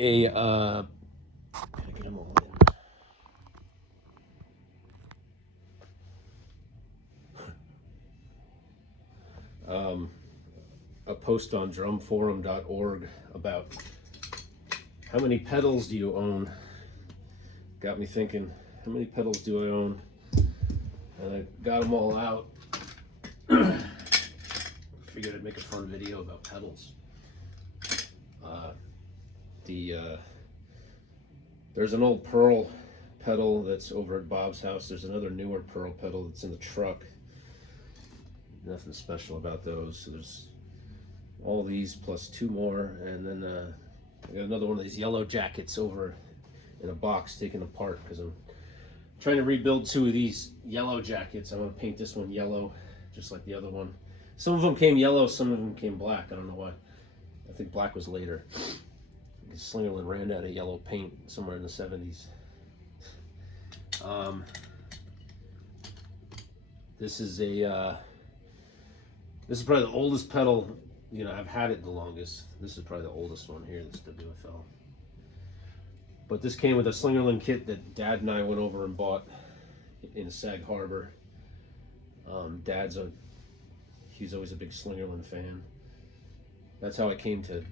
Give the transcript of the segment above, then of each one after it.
a can I get them all in? A post on drumforum.org about how many pedals do you own. Got me thinking, how many pedals do I own? And I got them all out. Figured I'd make a fun video about pedals. There's an old Pearl pedal that's over at Bob's house. There's another newer Pearl pedal that's in the truck. Nothing special about those. So there's all these plus two more, and then I got another one of these Yellowjackets over in a box taken apart because I'm trying to rebuild two of these Yellowjackets. I'm going to paint this one yellow just like the other one. Some of them came yellow, some of them came black. I don't know why. I think black was later. Slingerland ran out of yellow paint somewhere in the 70s. This is probably the oldest pedal. You know, I've had it the longest. This is probably the oldest one here, this WFL. But this came with a Slingerland kit that Dad and I went over and bought in Sag Harbor. He's always a big Slingerland fan. That's how I came to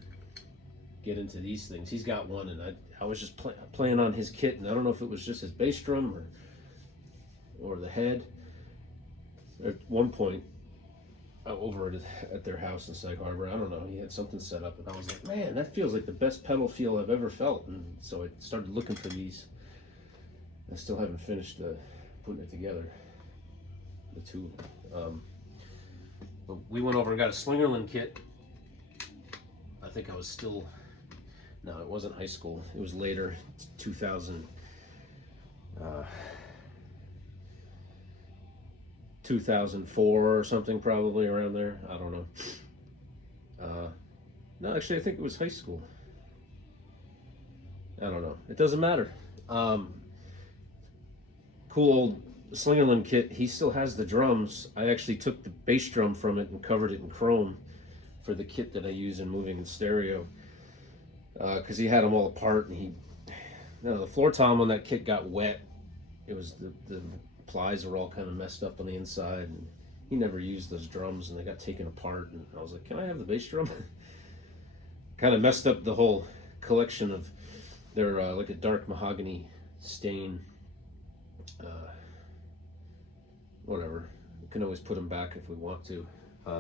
get into these things. He's got one, and I was just playing on his kit, and I don't know if it was just his bass drum or the head. At one point, over at their house in Sag Harbor, I don't know, he had something set up, and I was like, man, that feels like the best pedal feel I've ever felt. And so I started looking for these. I still haven't finished putting it together, the two. But we went over and got a Slingerland kit. I think I was still, no, it wasn't high school. It was later, 2004 or something, probably around there. I don't know. No, actually, I think it was high school. I don't know. It doesn't matter. Cool old Slingerland kit. He still has the drums. I actually took the bass drum from it and covered it in chrome for the kit that I use in moving the stereo, because he had them all apart, and the floor tom on that kit got wet. It was the plies were all kind of messed up on the inside, and he never used those drums, and they got taken apart. And I was like, can I have the bass drum? Kind of messed up the whole collection of their like a dark mahogany stain. Whatever, we can always put them back if we want to.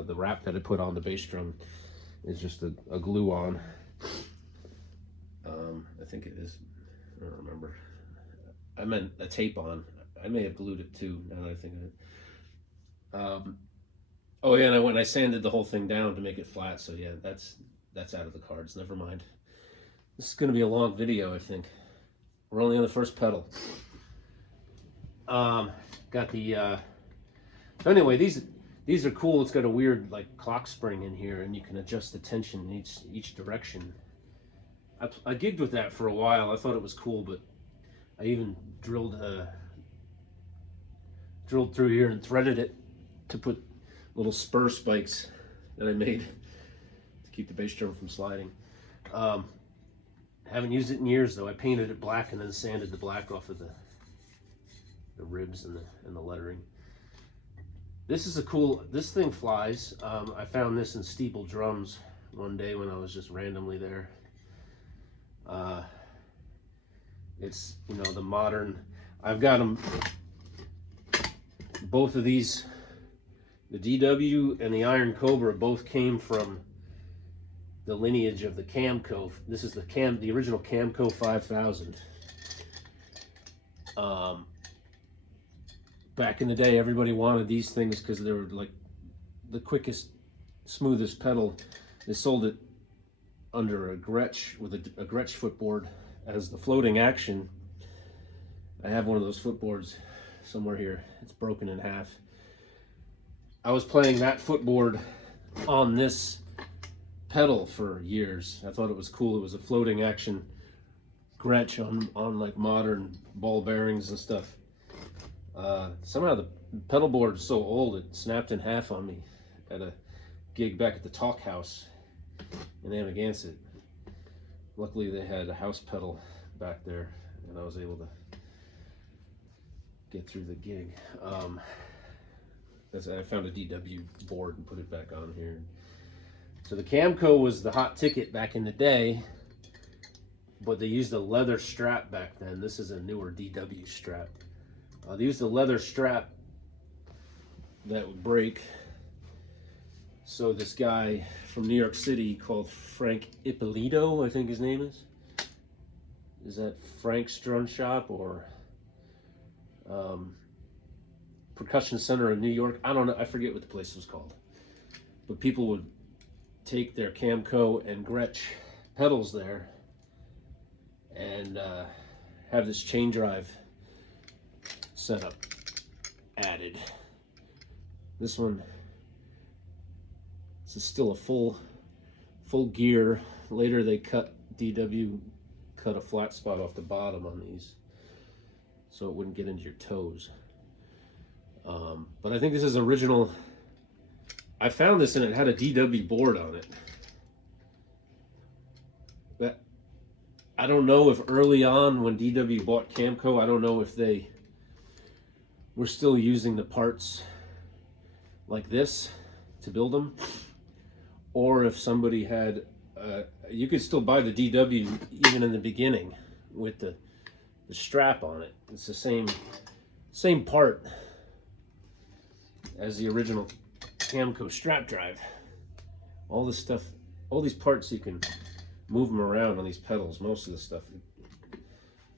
The wrap that I put on the bass drum is just a glue on. I think it is. I don't remember. I meant a tape on. I may have glued it too, now that I think of it. Oh yeah, and I went and I sanded the whole thing down to make it flat. So yeah, that's out of the cards. Never mind. This is going to be a long video, I think. We're only on the first pedal. Got the. So anyway, these are cool. It's got a weird like clock spring in here, and you can adjust the tension in each direction. I gigged with that for a while. I thought it was cool, but I even drilled through here and threaded it to put little spur spikes that I made to keep the bass drum from sliding. Haven't used it in years though. I painted it black and then sanded the black off of the ribs and the lettering. This is this thing flies. I found this in Steeple Drums one day when I was just randomly there. It's, the modern, I've got them, both of these, the DW and the Iron Cobra both came from the lineage of the Camco. This is the original Camco 5000. Back in the day, everybody wanted these things because they were like the quickest, smoothest pedal. They sold it under a Gretsch with a Gretsch footboard as the floating action. I have one of those footboards somewhere here. It's broken in half. I was playing that footboard on this pedal for years. I thought it was cool. It was a floating action Gretsch on like modern ball bearings and stuff. Somehow the pedal board is so old it snapped in half on me at a gig back at the Talk House in Amagansett. luckily they had a house pedal back there, and I was able to get through the gig. I found a DW board and put it back on here. So the Camco was the hot ticket back in the day, but they used a leather strap back then. This is a newer DW strap. They used a leather strap that would break. So this guy from New York City called Frank Ippolito, I think his name is. Is that Frank's Drum Shop or Percussion Center in New York? I don't know. I forget what the place was called. But people would take their Camco and Gretsch pedals there and have this chain drive setup added. This one, this is still a full gear. Later they DW cut a flat spot off the bottom on these so it wouldn't get into your toes. But I think this is original. I found this and it had a DW board on it. But I don't know if early on when DW bought Camco, I don't know if they were still using the parts like this to build them, or if somebody had, you could still buy the DW even in the beginning with the strap on it. It's the same part as the original Camco strap drive. All this stuff, all these parts, you can move them around on these pedals. Most of the stuff,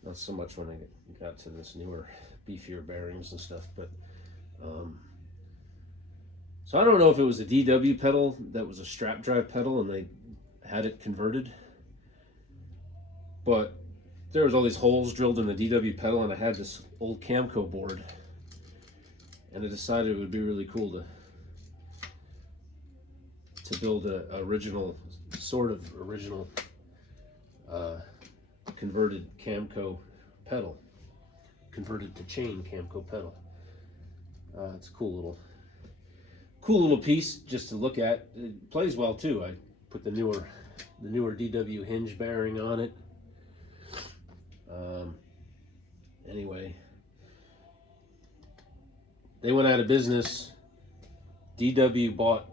not so much when I got to this newer, beefier bearings and stuff, but so I don't know if it was a DW pedal that was a strap drive pedal and they had it converted, but there was all these holes drilled in the DW pedal, and I had this old Camco board, and I decided it would be really cool to build a sort of original converted Camco pedal, converted to chain Camco pedal. It's a cool little piece just to look at. It plays well too. I put the newer DW hinge bearing on it. Anyway, they went out of business. DW bought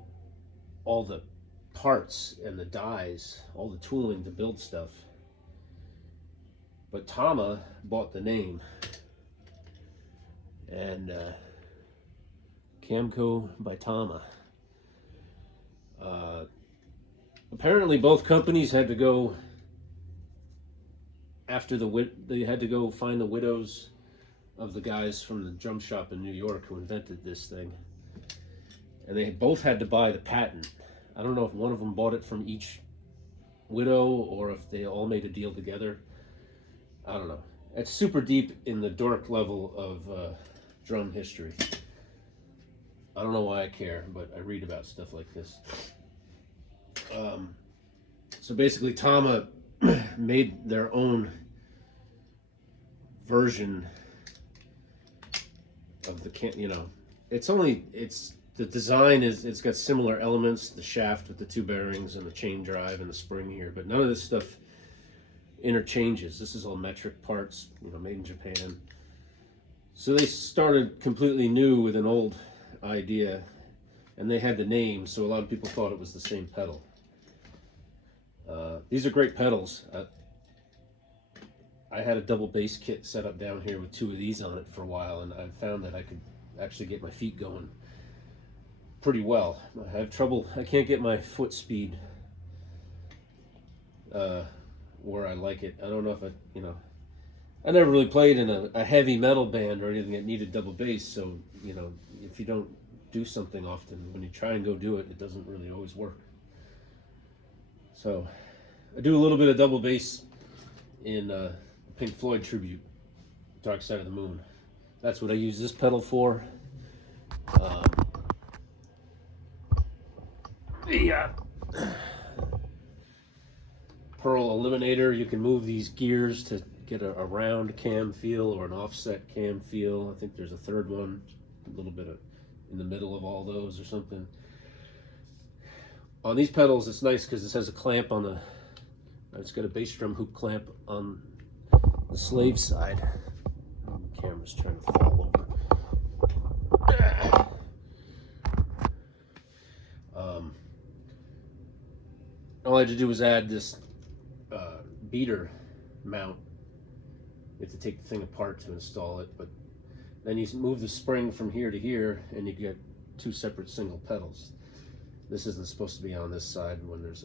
all the parts and the dies, all the tooling to build stuff. But Tama bought the name. And Camco by Tama. Apparently both companies had to go after they had to go find the widows of the guys from the drum shop in New York who invented this thing. And they both had to buy the patent. I don't know if one of them bought it from each widow or if they all made a deal together. I don't know. It's super deep in the dork level of drum history. I don't know why I care, but I read about stuff like this. So basically, Tama made their own version of the the design it's got similar elements, the shaft with the two bearings and the chain drive and the spring here, but none of this stuff interchanges. This is all metric parts, made in Japan. So they started completely new with an old idea, and they had the name, so a lot of people thought it was the same pedal. These are great pedals. I had a double bass kit set up down here with two of these on it for a while, and I found that I could actually get my feet going pretty well. I have trouble, I can't get my foot speed where I like it. I don't know if I never really played in a heavy metal band or anything that needed double bass, so if you don't do something often, when you try and go do it, it doesn't really always work. So I do a little bit of double bass in Pink Floyd tribute, Dark Side of the Moon. That's what I use this pedal for. The Pearl Eliminator, you can move these gears to get a round cam feel or an offset cam feel. I think there's a third one, a little bit in the middle of all those or something. On these pedals, it's nice because this has a clamp on It's got a bass drum hoop clamp on the slave side. The camera's trying to fall over. All I had to do was add this beater mount. You have to take the thing apart to install it, but then you move the spring from here to here and you get two separate single pedals. This isn't supposed to be on this side when there's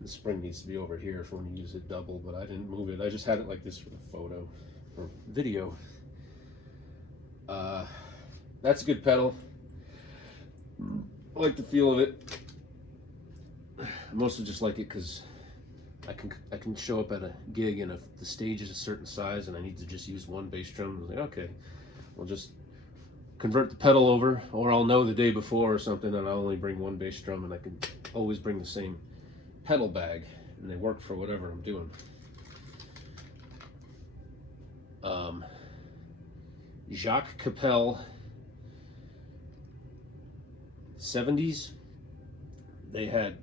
the spring needs to be over here for when you use it double, but I didn't move it. I just had it like this for the photo or video. That's a good pedal. I like the feel of it. I mostly just like it because I can show up at a gig and if the stage is a certain size and I need to just use one bass drum, I'm like, okay, we'll just convert the pedal over, or I'll know the day before or something and I'll only bring one bass drum and I can always bring the same pedal bag and they work for whatever I'm doing. Jacques Capelle 70s, they had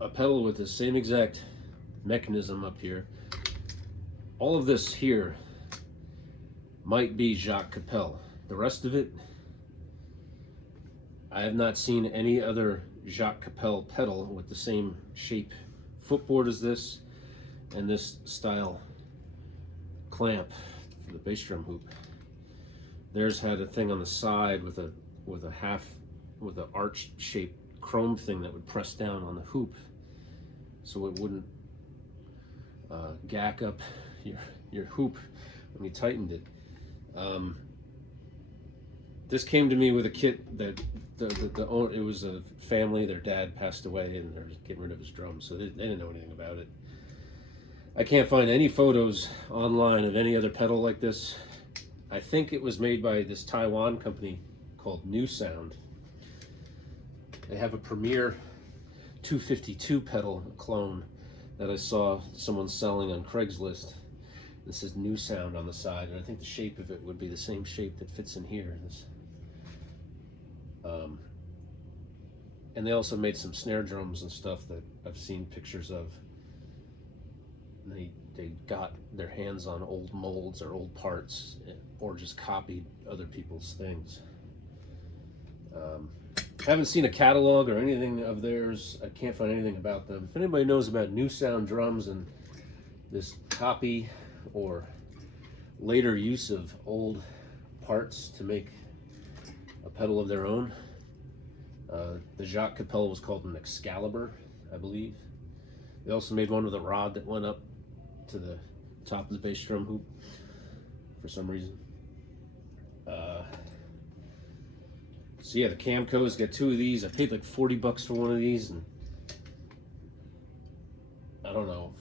a pedal with the same exact mechanism up here. All of this here might be Jacques Capelle. The rest of it, I have not seen any other Jacques Capelle pedal with the same shape footboard as this and this style clamp for the bass drum hoop. Theirs had a thing on the side with an arch shaped chrome thing that would press down on the hoop so it wouldn't gack up your hoop when you tightened it. This came to me with a kit that it was a family, their dad passed away and they're getting rid of his drums, so they didn't know anything about it. I can't find any photos online of any other pedal like this. I think it was made by this Taiwan company called New Sound. They have a Premier 252 pedal clone that I saw someone selling on Craigslist. This is New Sound on the side, and I think the shape of it would be the same shape that fits in here. And they also made some snare drums and stuff that I've seen pictures of. They got their hands on old molds or old parts, or just copied other people's things. Haven't seen a catalog or anything of theirs. I can't find anything about them. If anybody knows about New Sound drums and this copy or later use of old parts to make a pedal of their own, the Jacques Capelle was called an Excalibur, I believe. They also made one with a rod that went up to the top of the bass drum hoop for some reason. So yeah, the Camco's got two of these. I paid like $40 for one of these, and I don't know.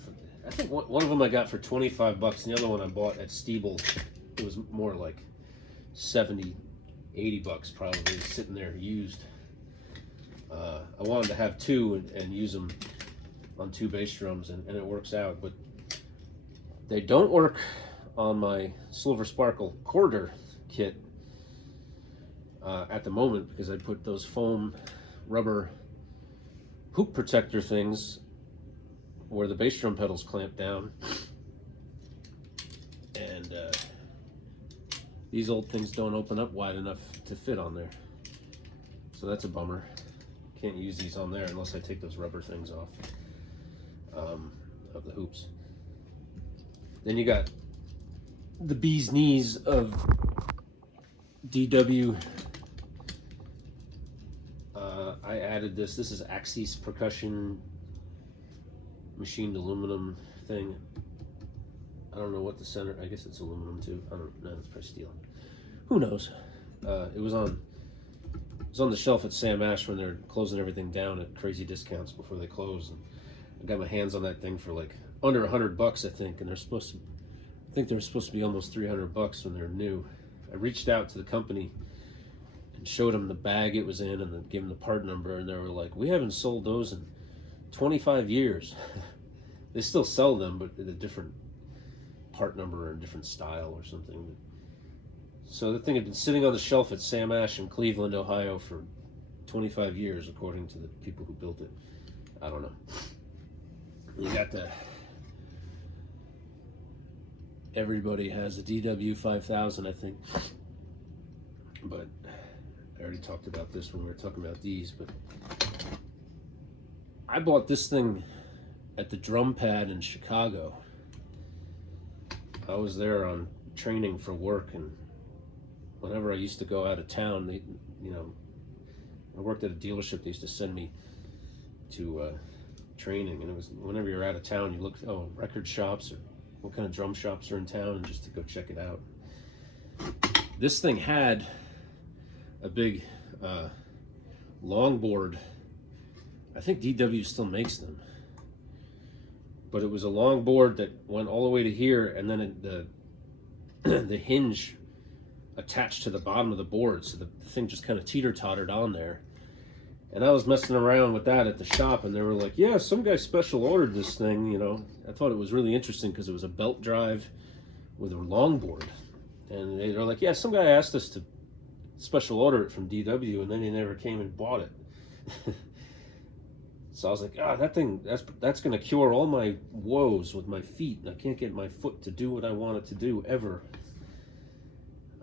I think one of them I got for $25, and the other one I bought at Stiebel. It was more like $70, $80 probably, sitting there used. I wanted to have two and use them on two bass drums, and it works out, but they don't work on my Silver Sparkle quarter kit at the moment, because I put those foam rubber hoop protector things where the bass drum pedals clamp down, and these old things don't open up wide enough to fit on there, so that's a bummer. Can't use these on there unless I take those rubber things off of the hoops. Then you got the bee's knees of DW. I added this. This is Axis percussion machined aluminum thing. I don't know what the center. I guess it's aluminum too. I don't know. It's probably steel. Who knows? It was on the shelf at Sam Ash when they're closing everything down at crazy discounts before they close, and I got my hands on that thing for like under $100, I think, and they're supposed to. I think they're supposed to be almost $300 when they're new. I reached out to the company and showed them the bag it was in and then gave them the part number, and they were like, "We haven't sold those in 25 years." They still sell them, but in a different part number or a different style or something. So the thing had been sitting on the shelf at Sam Ash in Cleveland, Ohio for 25 years, according to the people who built it. I don't know. You got the, everybody has a DW5000, I think, but I already talked about this when we were talking about these. But I bought this thing at the drum pad in Chicago. I was there on training for work, and whenever I used to go out of town, they, you know, I worked at a dealership. They used to send me to training, and it was whenever you're out of town, you look, oh, record shops or what kind of drum shops are in town, and just to go check it out. This thing had a big longboard. I think DW still makes them, but it was a longboard that went all the way to here, and then the hinge attached to the bottom of the board, so the thing just kind of teeter-tottered on there. And I was messing around with that at the shop, and they were like, yeah, some guy special ordered this thing, you know. I thought it was really interesting because it was a belt drive with a longboard. And they were like, yeah, some guy asked us to special order it from DW, and then he never came and bought it. So I was like, ah, that thing, that's going to cure all my woes with my feet. I can't get my foot to do what I want it to do, ever.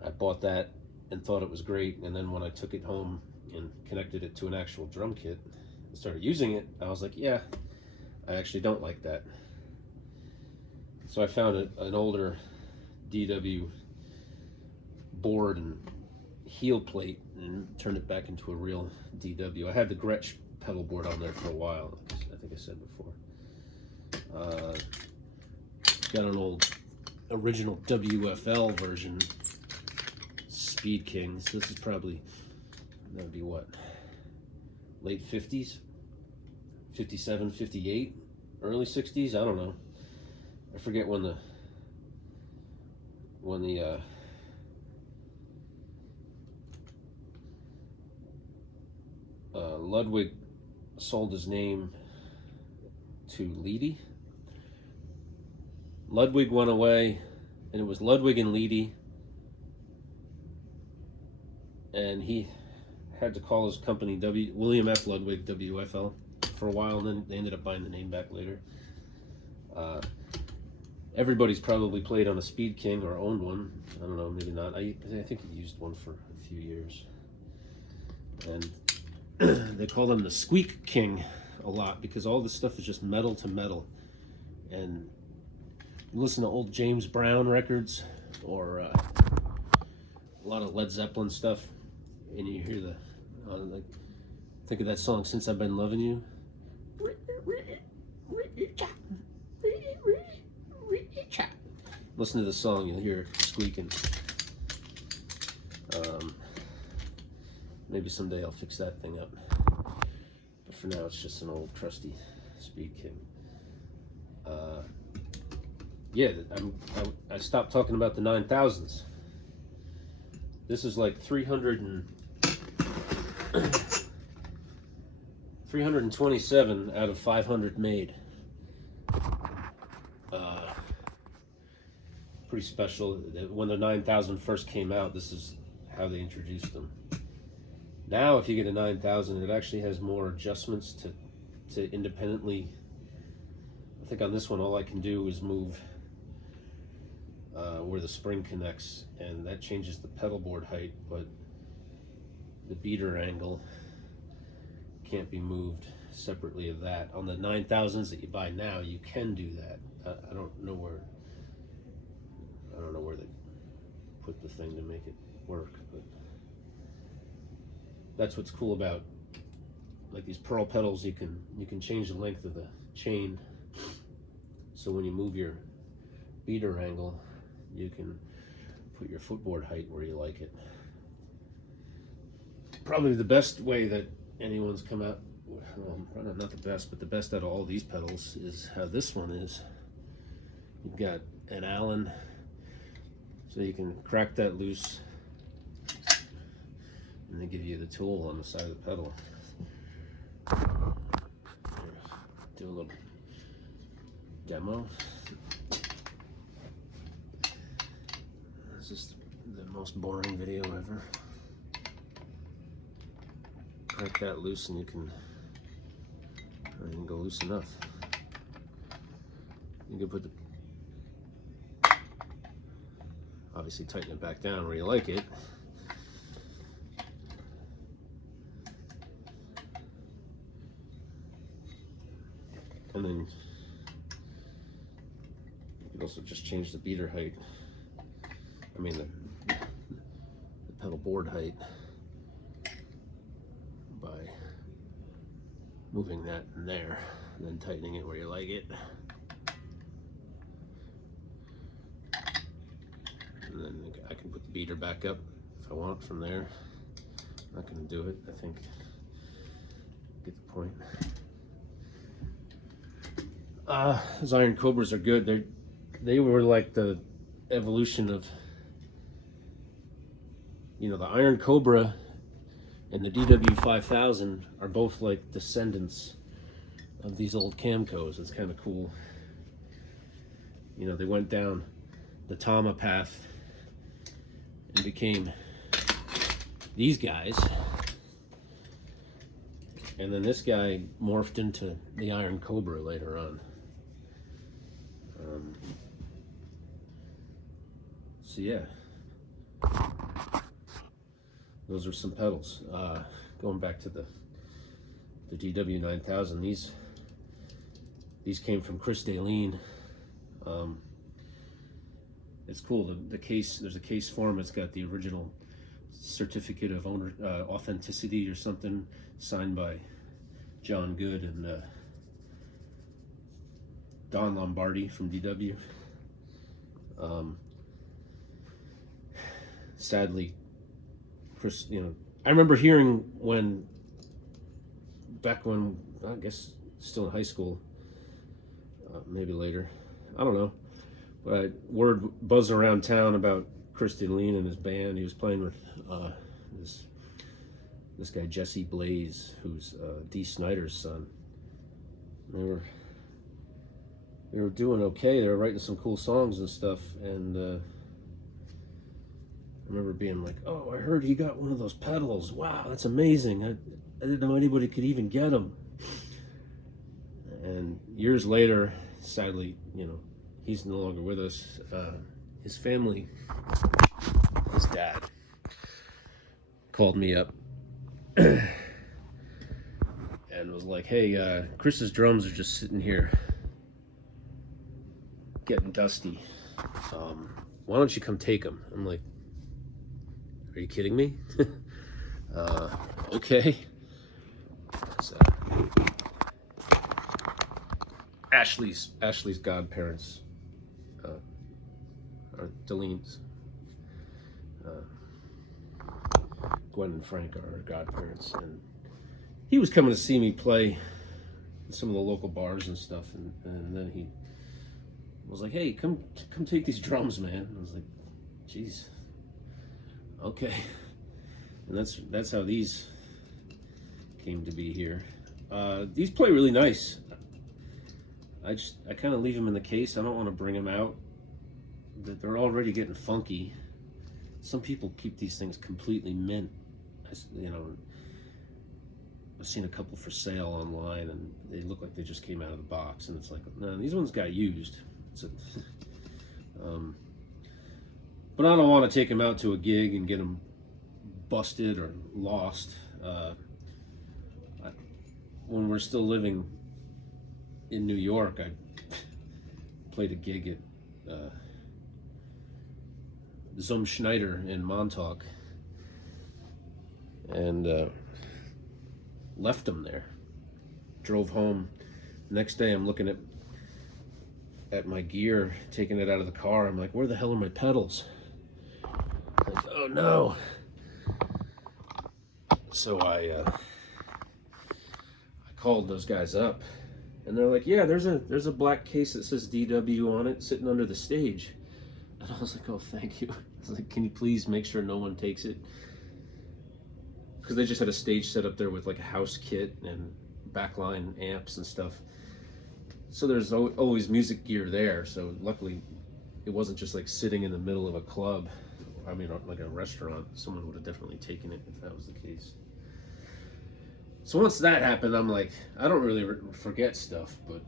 I bought that and thought it was great, and then when I took it home and connected it to an actual drum kit and started using it, I was like, yeah, I actually don't like that. So I found an older DW board and heel plate and turned it back into a real DW. I had the Gretsch pedal board on there for a while, I think I said before. Got an old original WFL version, Speed King. So this is probably, that would be what, late 50s, 57, 58, early 60s, I don't know. I forget when the Ludwig sold his name to Leedy. Ludwig went away, and it was Ludwig and Leedy, and he had to call his company William F. Ludwig, WFL, for a while, and then they ended up buying the name back later. Everybody's probably played on a Speed King or owned one. I don't know, maybe not. I think he used one for a few years. And they call them the Squeak King a lot because all this stuff is just metal to metal. And you listen to old James Brown records or a lot of Led Zeppelin stuff, and you hear like, think of that song, Since I've Been Loving You. Listen to the song, you'll hear it squeaking. Maybe someday I'll fix that thing up. But for now, it's just an old trusty Speed King. Yeah, I stopped talking about the 9000s. This is like 327 out of 500 made. Pretty special. When the 9000 first came out, this is how they introduced them. Now, if you get a 9000, it actually has more adjustments to independently. I think on this one, all I can do is move where the spring connects, and that changes the pedal board height, but the beater angle can't be moved separately of that. On the 9000s that you buy now, you can do that. I don't know where they put the thing to make it work, but that's what's cool about like these pearl pedals. You can change the length of the chain, so when you move your beater angle, you can put your footboard height where you like it. Probably the best way that anyone's come out, well, not the best, but the best out of all these pedals is how this one is. You've got an Allen, so you can crack that loose, and they give you the tool on the side of the pedal. Do a little demo. This is the most boring video ever. Crack that loose and you can go loose enough. You can put the, obviously tighten it back down where you like it. And then you can also just change the beater height. I mean the pedal board height by moving that in there and then tightening it where you like it. And then I can put the beater back up if I want from there. I'm not going to do it. I think get the point. Those Iron Cobras are good. They were like the evolution of, you know, the Iron Cobra and the DW5000 are both like descendants of these old Camcos. It's kind of cool. You know, they went down the Tama path and became these guys. And then this guy morphed into the Iron Cobra later on. So yeah, those are some pedals. Going back to the DW9000, these came from Chris Daleen. It's cool. The case, there's a case form. It's got the original certificate of owner authenticity or something signed by John Good and Don Lombardi from DW. Sadly, Chris, you know, I remember hearing back when, I guess still in high school, maybe later, I don't know, but word buzzed around town about Chris Daleen and his band. He was playing with this guy Jesse Blaze, who's Dee Snider's son. They were doing okay. They were writing some cool songs and stuff, and I remember being like, "Oh, I heard he got one of those pedals. Wow, that's amazing! I didn't know anybody could even get them." And years later, sadly, you know, he's no longer with us. His family, his dad, called me up and was like, "Hey, Chris's drums are just sitting here getting dusty. Why don't you come take them?" I'm like, "Are you kidding me?" Okay. So, Ashley's godparents are Delene's. Gwen and Frank are her godparents, and he was coming to see me play in some of the local bars and stuff, and then he was like, "Hey, come take these drums, man." I was like, "Jeez, okay." And that's how these came to be here. These play really nice. I kind of leave them in the case. I don't want to bring them out. They're already getting funky. Some people keep these things completely mint. You know, I've seen a couple for sale online, and they look like they just came out of the box. And it's like, no, these ones got used. But I don't want to take them out to a gig and get them busted or lost. When we're still living in New York, I played a gig at Zum Schneider in Montauk, and left them there. Drove home. Next day, I'm looking at my gear, taking it out of the car. I'm like, "Where the hell are my pedals?" Like, oh no. So I called those guys up, and they're like, "Yeah, there's a black case that says DW on it sitting under the stage." And I was like, "Oh, thank you." I was like, "Can you please make sure no one takes it?" Because they just had a stage set up there with like a house kit and backline amps and stuff. So there's always music gear there. So luckily, it wasn't just like sitting in the middle of a club. I mean, like a restaurant. Someone would have definitely taken it if that was the case. So once that happened, I'm like, I don't really forget stuff, but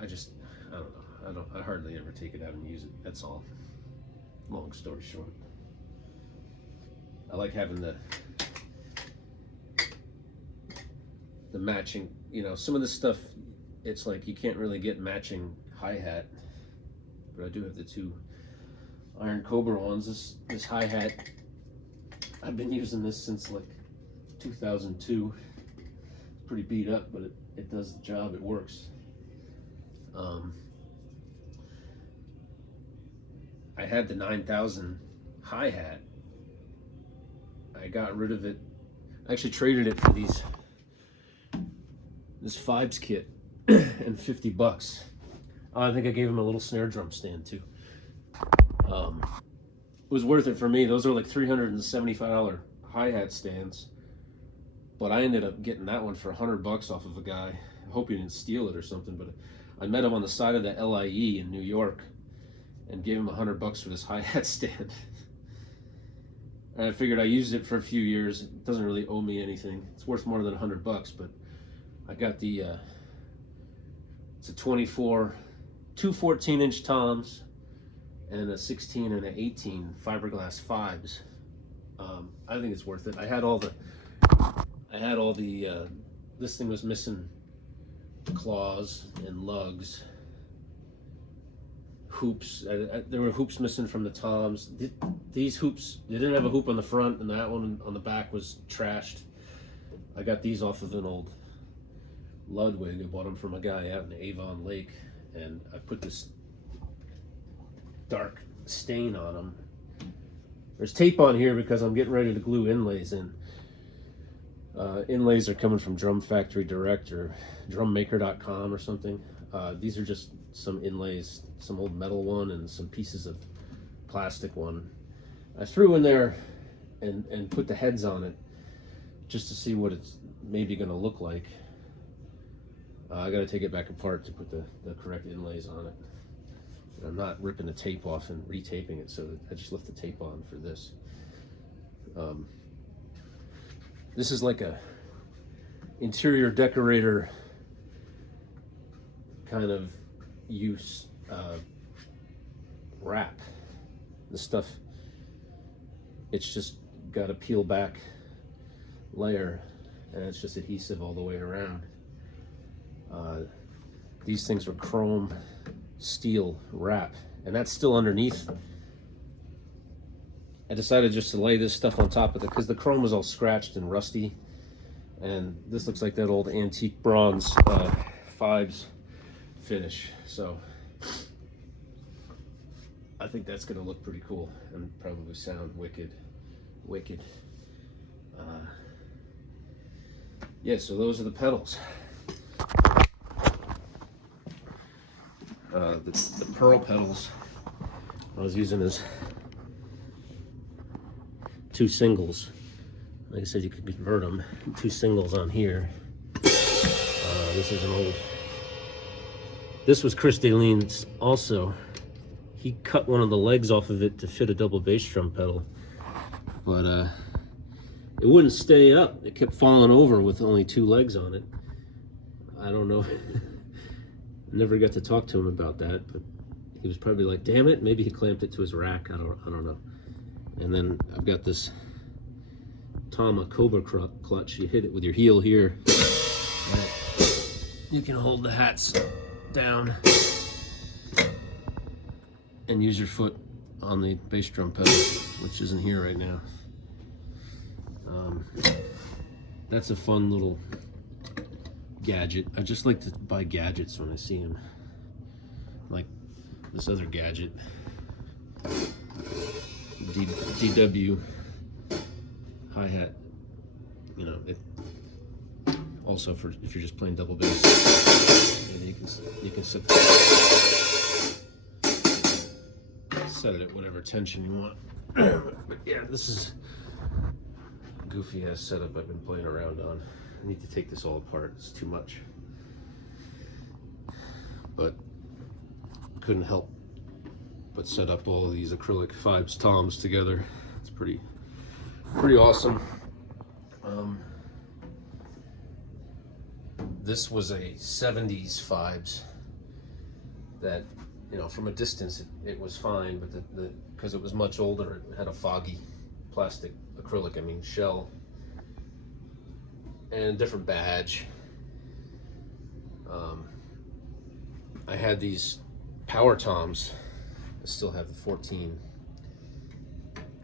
I don't know. I hardly ever take it out and use it. That's all. Long story short. I like having the matching, you know, some of the stuff, it's like you can't really get matching hi-hat, but I do have the two Iron Cobra ones. This hi-hat, I've been using this since like 2002. It's pretty beat up, but it does the job. It works. I had the 9000 hi-hat. I got rid of it. I actually traded it for this Fibes kit and $50. I think I gave him a little snare drum stand too. It was worth it for me. Those are like $375 hi-hat stands, but I ended up getting that one for $100 off of a guy. I hope he didn't steal it or something, but I met him on the side of the LIE in New York and gave him $100 for this hi-hat stand. And I figured I used it for a few years. It doesn't really owe me anything. It's worth more than $100, but I got the it's a 24, two 14-inch toms and a 16 and an 18 fiberglass Fibes. I think it's worth it. I had all the this thing was missing claws and lugs, hoops. There were hoops missing from the toms. These hoops, they didn't have a hoop on the front, and that one on the back was trashed. I got these off of an old Ludwig. I bought them from a guy out in Avon Lake, and I put this dark stain on them. There's tape on here because I'm getting ready to glue inlays in. Inlays are coming from Drum Factory Direct or drummaker.com or something. These are just some inlays, some old metal one and some pieces of plastic one. I threw in there and put the heads on it just to see what it's maybe going to look like. I got to take it back apart to put the correct inlays on it. And I'm not ripping the tape off and retaping it, so I just left the tape on for this. This is like a interior decorator kind of use wrap. The stuff, it's just got a peel back layer and it's just adhesive all the way around. These things were chrome steel wrap, and that's still underneath. I decided just to lay this stuff on top of it because the chrome was all scratched and rusty, and this looks like that old antique bronze Fibes finish. So I think that's going to look pretty cool and probably sound wicked. Yeah, so those are the pedals. The pearl pedals I was using as two singles. Like I said, you could convert them. Two singles on here. This is an old. This was Chris Delean's also. He cut one of the legs off of it to fit a double bass drum pedal, but it wouldn't stay up. It kept falling over with only two legs on it. I don't know. Never got to talk to him about that, but he was probably like, "Damn it!" Maybe he clamped it to his rack. I don't know. And then I've got this Tama Cobra clutch. You hit it with your heel here. You can hold the hats down and use your foot on the bass drum pedal, which isn't here right now. That's a fun little gadget. I just like to buy gadgets when I see them, like this other gadget, DW hi-hat. You know, it also for if you're just playing double bass, and you can set it at whatever tension you want. But yeah, this is a goofy ass setup I've been playing around on. I need to take this all apart. It's too much, but couldn't help but set up all of these acrylic Fibes toms together. It's pretty awesome. This was a 70s Fibes that, you know, from a distance it was fine, but because it was much older, it had a foggy plastic acrylic, I mean shell, and a different badge. I had these power toms. I still have the 14,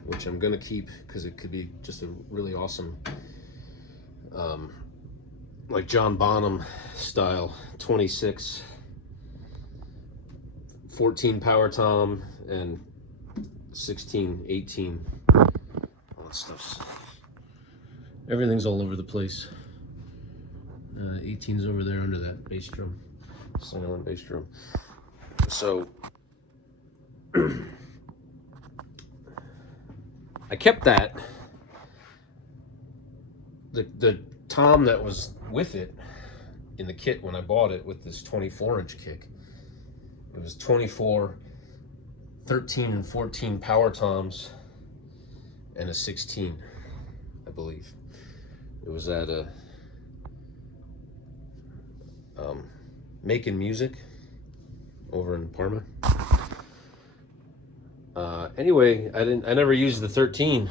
which I'm gonna keep because it could be just a really awesome, like John Bonham style 26, 14 power tom and 16, 18. All that stuff's, everything's all over the place. 18's over there under that bass drum, slingerland bass drum. So I kept that. The tom that was with it in the kit when I bought it with this 24-inch kick, it was 24, 13, and 14 power toms and a 16, I believe. It was at a Making Music over in Parma. Anyway, I never used the 13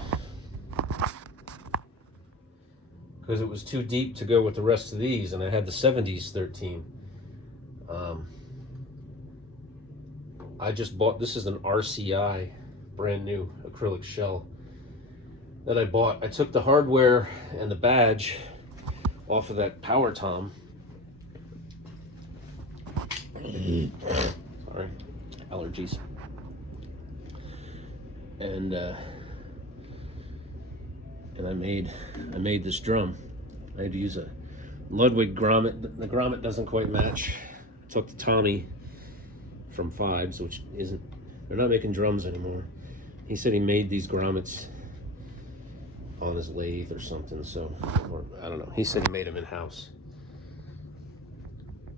because it was too deep to go with the rest of these, and I had the 70s 13. I just bought, this is an RCI, brand new acrylic shell that I bought. I took the hardware and the badge off of that power tom. Sorry, allergies. And I made this drum. I had to use a Ludwig grommet. The grommet doesn't quite match. I took the Tommy from Fibes, which isn't, they're not making drums anymore. He said he made these grommets on his lathe or something, so, or I don't know. He said he made them in-house.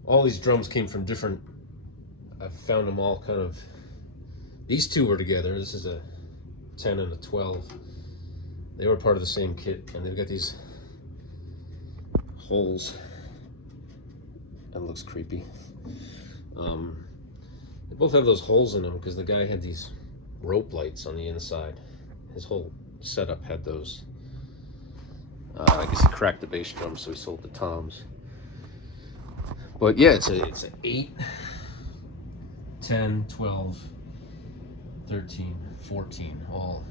All these drums came from different, I found them all kind of, these two were together. This is a 10 and a 12. They were part of the same kit, and they've got these holes. That looks creepy. They both have those holes in them because the guy had these rope lights on the inside. His whole setup had those. I guess he cracked the bass drum, so he sold the toms. But yeah, it's a 8, 10, 12, 13, 14, all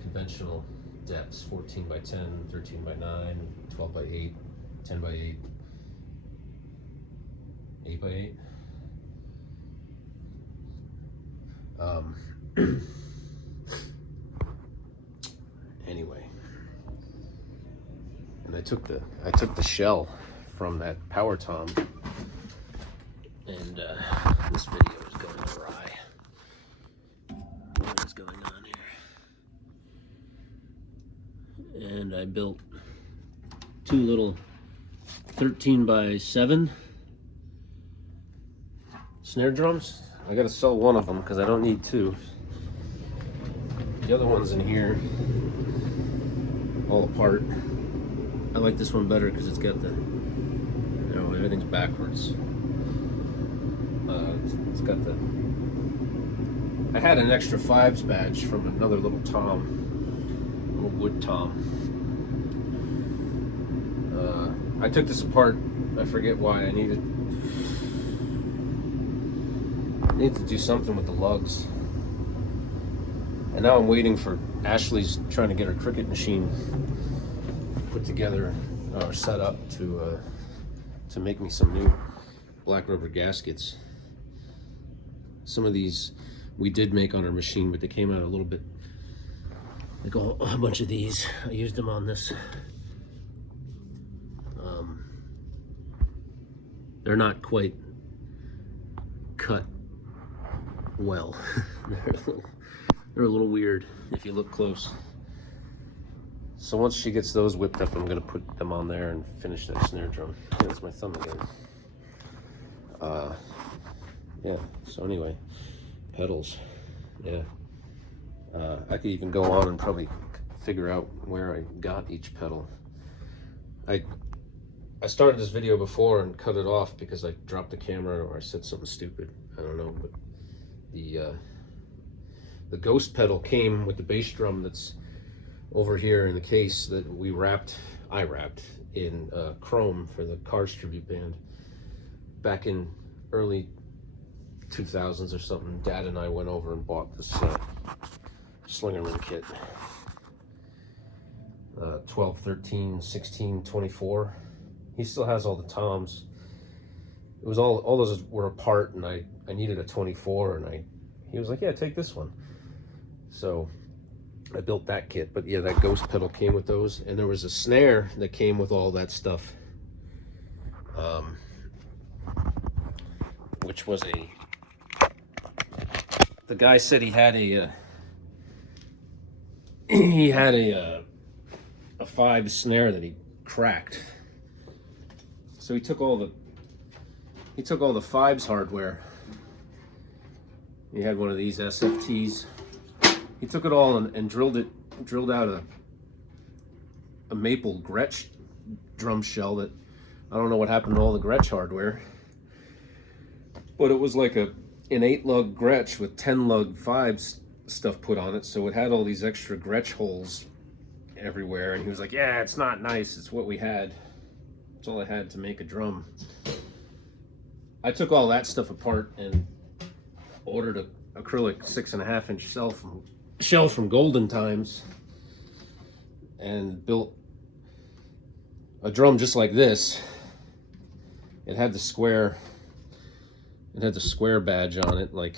conventional depths. 14 by 10, 13 by 9, 12 by 8, 10 by 8, 8 by 8. Anyway, and I took the shell from that power tom, and this video is going awry. What is going on here? And I built two little 13 by 7 snare drums. I gotta sell one of them because I don't need two. The other one's in here, all apart. I like this one better because it's got the, you know, everything's backwards. It's got the, I had an extra Fibes badge from another little tom, little wood tom. I took this apart. I forget why. I needed to do something with the lugs. And now I'm waiting for Ashley's trying to get her cricket machine put together or set up to make me some new black rubber gaskets. Some of these we did make on our machine, but they came out a little bit like a bunch of these. I used them on this. They're not quite cut well. They're a little weird if you look close. So once she gets those whipped up, I'm gonna put them on there and finish that snare drum. Yeah, that's my thumb again. Yeah, so anyway, pedals. Yeah. I could even go on and probably figure out where I got each pedal. I started this video before and cut it off because I dropped the camera or I said something stupid. I don't know, but the ghost pedal came with the bass drum that's over here in the case that I wrapped in chrome for the Cars Tribute Band back in early 2000s or something. Dad and I went over and bought this slingerland kit. 12, 13, 16, 24. He still has all the toms. It was all those were apart, and I needed a 24, and he was like, yeah, take this one. So I built that kit. But yeah, that ghost pedal came with those, and there was a snare that came with all that stuff, which was the guy said he had a five snare that he cracked. So he took all the Fibes hardware. He had one of these SFTs. He took it all and drilled out a maple Gretsch drum shell that I don't know what happened to all the Gretsch hardware. But it was like an 8-lug Gretsch with 10-lug Fibes stuff put on it, so it had all these extra Gretsch holes everywhere, and he was like, yeah, it's not nice, it's what we had. It's all I had to make a drum. I took all that stuff apart and ordered an acrylic 6.5-inch shell from Golden Times and built a drum just like this. It had the square badge on it, like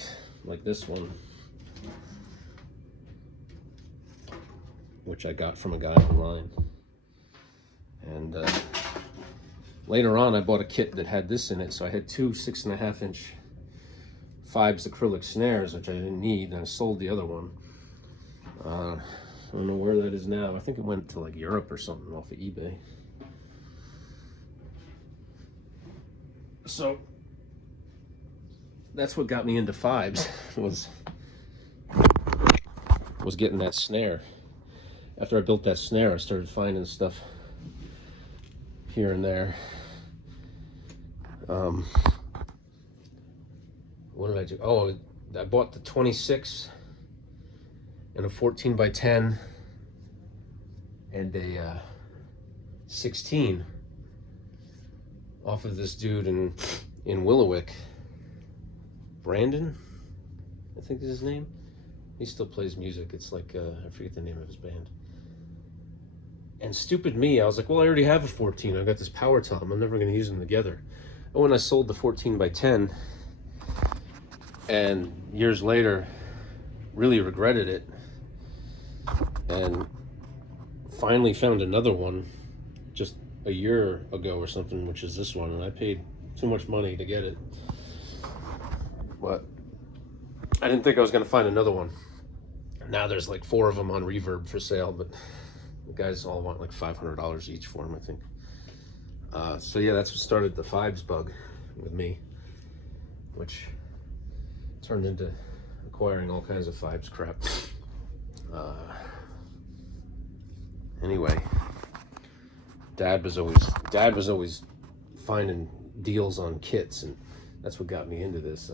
this one, which I got from a guy online. And later on, I bought a kit that had this in it, so I had two 6.5-inch Fibes acrylic snares, which I didn't need, and I sold the other one. I don't know where that is now. I think it went to like Europe or something off of eBay. So that's what got me into Fibes, was getting that snare. After I built that snare, I started finding stuff here and there. What did I do? Oh, I bought the 26 and a 14x10 and a 16 off of this dude in Willowick. Brandon, I think is his name. He still plays music. It's like, I forget the name of his band. And stupid me, I was like, well, I already have a 14. I've got this power tom. I'm never going to use them together. Oh, and I sold the 14x10, and years later, really regretted it, and finally found another one just a year ago or something, which is this one, and I paid too much money to get it. But I didn't think I was going to find another one. Now there's like 4 of them on Reverb for sale, but the guys all want like $500 each for them, I think. So yeah, that's what started the Fibes bug with me, which turned into acquiring all kinds of Fibes crap. Anyway, Dad was always finding deals on kits, and that's what got me into this.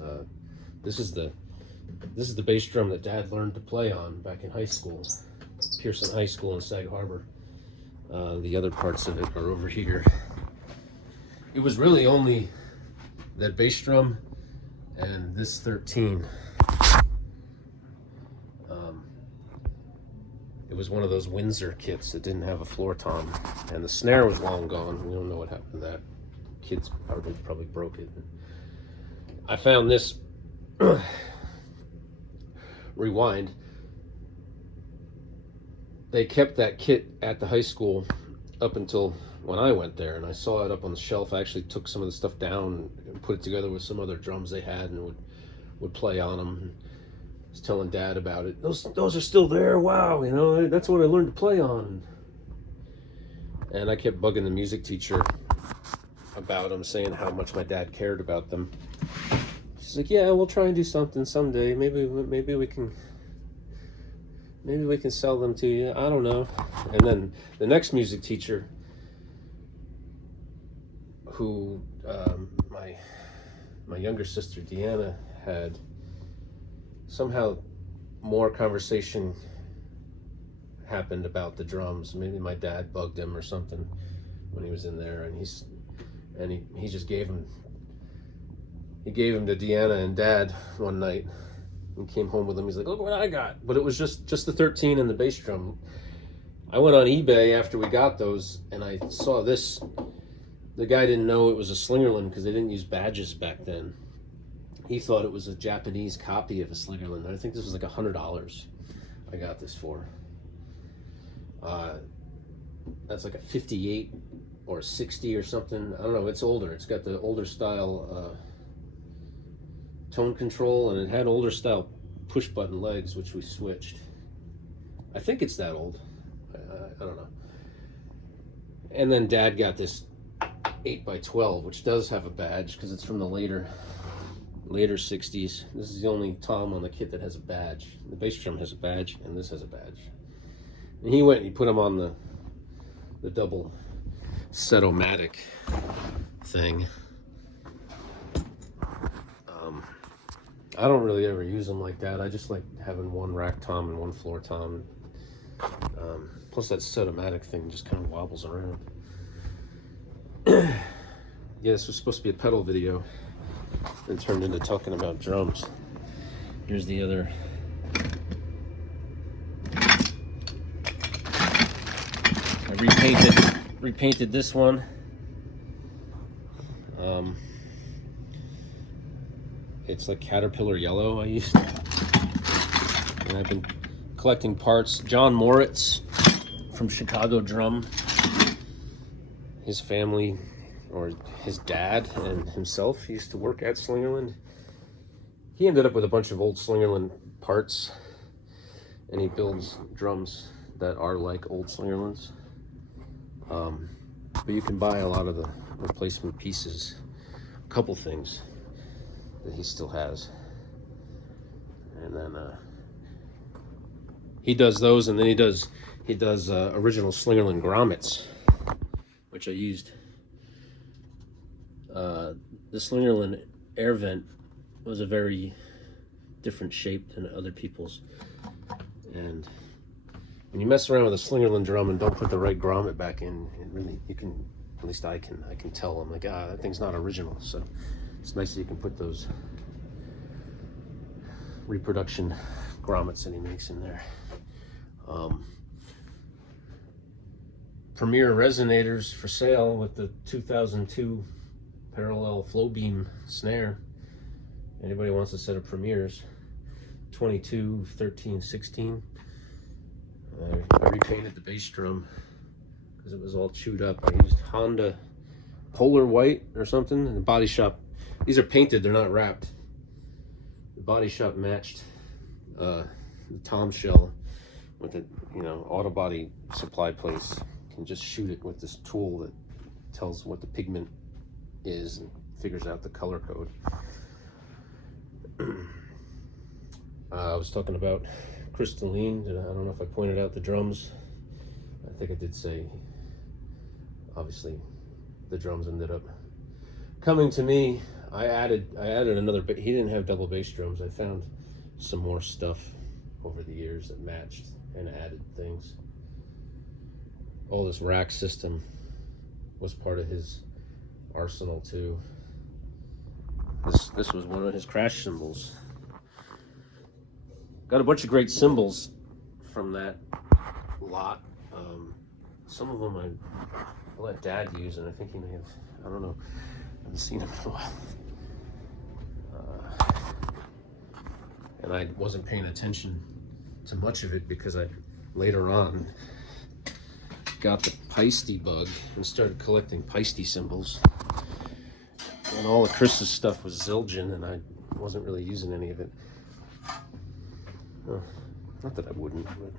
This is the bass drum that Dad learned to play on back in high school, Pearson High School in Sag Harbor. The other parts of it are over here. It was really only that bass drum and this 13. It was one of those Windsor kits that didn't have a floor tom, and the snare was long gone. We don't know what happened to that. Kids probably broke it. I found this. Rewind. They kept that kit at the high school up until when I went there, and I saw it up on the shelf. I actually took some of the stuff down and put it together with some other drums they had, and would play on them. I was telling Dad about it. Those are still there. Wow, you know, that's what I learned to play on. And I kept bugging the music teacher about them, saying how much my dad cared about them. She's like, yeah, we'll try and do something someday. Maybe we can sell them to you. I don't know. And then the next music teacher who my younger sister Deanna had somehow more conversation happened about the drums. Maybe my dad bugged him or something when he was in there, and he just gave him to Deanna and Dad one night, and came home with him. He's like, look what I got. But it was just the 13 and the bass drum. I went on eBay after we got those, and I saw this. The guy didn't know it was a Slingerland because they didn't use badges back then. He thought it was a Japanese copy of a Slingerland. I think this was like $100 I got this for. That's like a 58 or a 60 or something. I don't know, it's older. It's got the older style tone control, and it had older style push button legs, which we switched. I think it's that old. I don't know. And then Dad got this 8x12, which does have a badge because it's from the later 60s. This is the only tom on the kit that has a badge. The bass drum has a badge, and this has a badge. And he went and he put them on the double set-o-matic thing. I don't really ever use them like that. I just like having one rack tom and one floor tom. Plus that set-o-matic thing just kind of wobbles around. Yeah, this was supposed to be a pedal video, and turned into talking about drums. Here's the other. I repainted this one. It's like Caterpillar yellow I used. And I've been collecting parts. John Moritz from Chicago Drum, his family, or his dad and himself, he used to work at Slingerland. He ended up with a bunch of old Slingerland parts, and he builds drums that are like old Slingerlands. But you can buy a lot of the replacement pieces, a couple things that he still has. And then he does those, and then he does original Slingerland grommets, which I used. The Slingerland air vent was a very different shape than other people's, and when you mess around with a Slingerland drum and don't put the right grommet back in, it really, you can, at least I can tell. I'm like, that thing's not original. So it's nice that you can put those reproduction grommets that he makes in there. Premier resonators for sale with the 2002 parallel flow beam snare. Anybody wants a set of Premiers? 22, 13, 16. I repainted the bass drum because it was all chewed up. I used Honda Polar White or something, and the body shop, these are painted, they're not wrapped. The body shop matched the tom shell with the auto body supply place. You can just shoot it with this tool that tells what the pigment is and figures out the color code. I was talking about crystalline. I don't know if I pointed out the drums. I think I did say, obviously the drums ended up coming to me. I added another bit. He didn't have double bass drums. I found some more stuff over the years that matched and added things. All this rack system was part of his arsenal too. This was one of his crash cymbals. Got a bunch of great cymbals from that lot. Some of them I let Dad use, and I think he may have, I don't know, I haven't seen him in a while. And I wasn't paying attention to much of it because I later on got the Peisty bug and started collecting Peisty cymbals. And all of Chris's stuff was Zildjian, and I wasn't really using any of it. Not that I wouldn't, but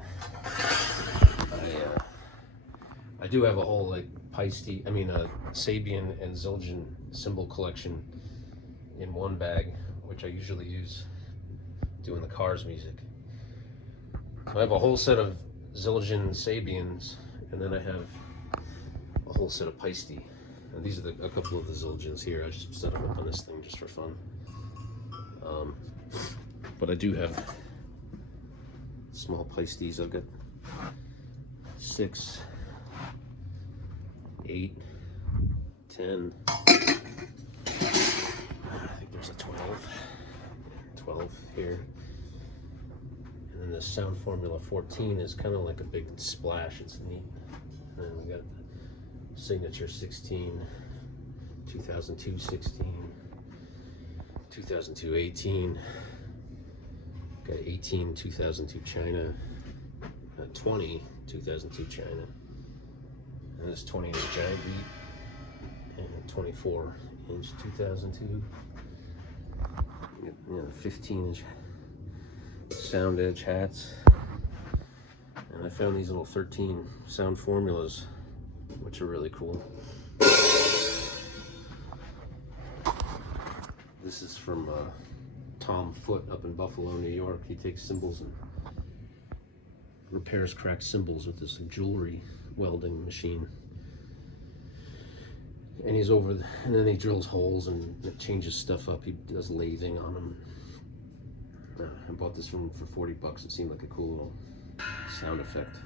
I do have a whole like Sabian and Zildjian cymbal collection in one bag, which I usually use doing the Cars music. I have a whole set of Zildjian Sabians, and then I have a whole set of Peisty. And these are a couple of the Zildjians here. I just set them up on this thing just for fun. But I do have small pasties. I've got 6, 8, 10. I think there's a 12 here. And then the Sound Formula 14 is kind of like a big splash. It's neat. And then we got the Signature 16, 2002 16, 2002 18, got 18 2002 China, 20 2002 China, and this 20 inch giant beat, and 24 inch 2002. You know, 15 inch Sound Edge hats, and I found these little 13 Sound Formulas, which are really cool. This is from Tom Foote up in Buffalo, New York. He takes cymbals and repairs cracked cymbals with this jewelry welding machine. And he's and then he drills holes and changes stuff up. He does lathing on them. I bought this for $40. It seemed like a cool little sound effect.